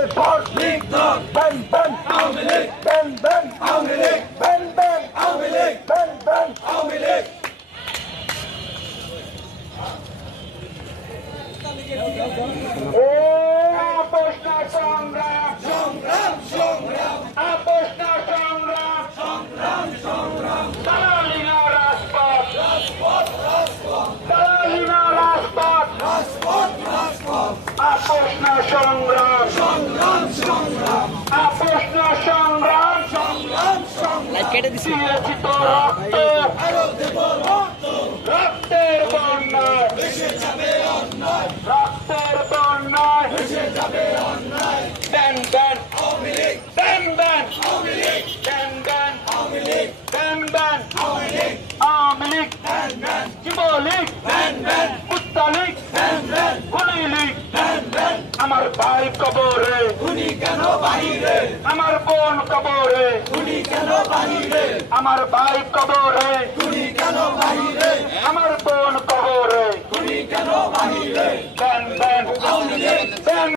লীগের vote ban ban Awami League ban ban Awami League ban ban Awami League ban ban Awami League. আপোষ না সংগ্রাম সংগ্রাম সংগ্রাম আপোষ না সংগ্রাম সংগ্রাম সংগ্রাম দালালি না রাজপথ রাজপথ রাজপথ দালালি না রাজপথ রাজপথ রাজপথ আপোষ না সংগ্রাম সংগ্রাম সংগ্রাম আপোষ না সংগ্রাম সংগ্রাম সংগ্রাম কেটে দিছি তো রক্ত আরো দেব রক্ত রক্তের বন্যায় ভেসে যাবে অন্যায় রক্তের বন্যায় ভেসে যাবে অন্যায় ban ban Awami League ban ban Awami League ban ban Awami League ban ban Awami League Awami League ban ban Jubo League ban ban Mukta League ban ban খুনি লীগ ব্যান ব্যান আমার ভাই কবরে খুনি কেন বাহিরে আমার বোন কবরে খুনি কেন বাহিরে আমার ভাই কবরে খুনি কেন বাহিরে আমার বোন কবরে খুনি কেন বাহিরে ban ban Awami League ban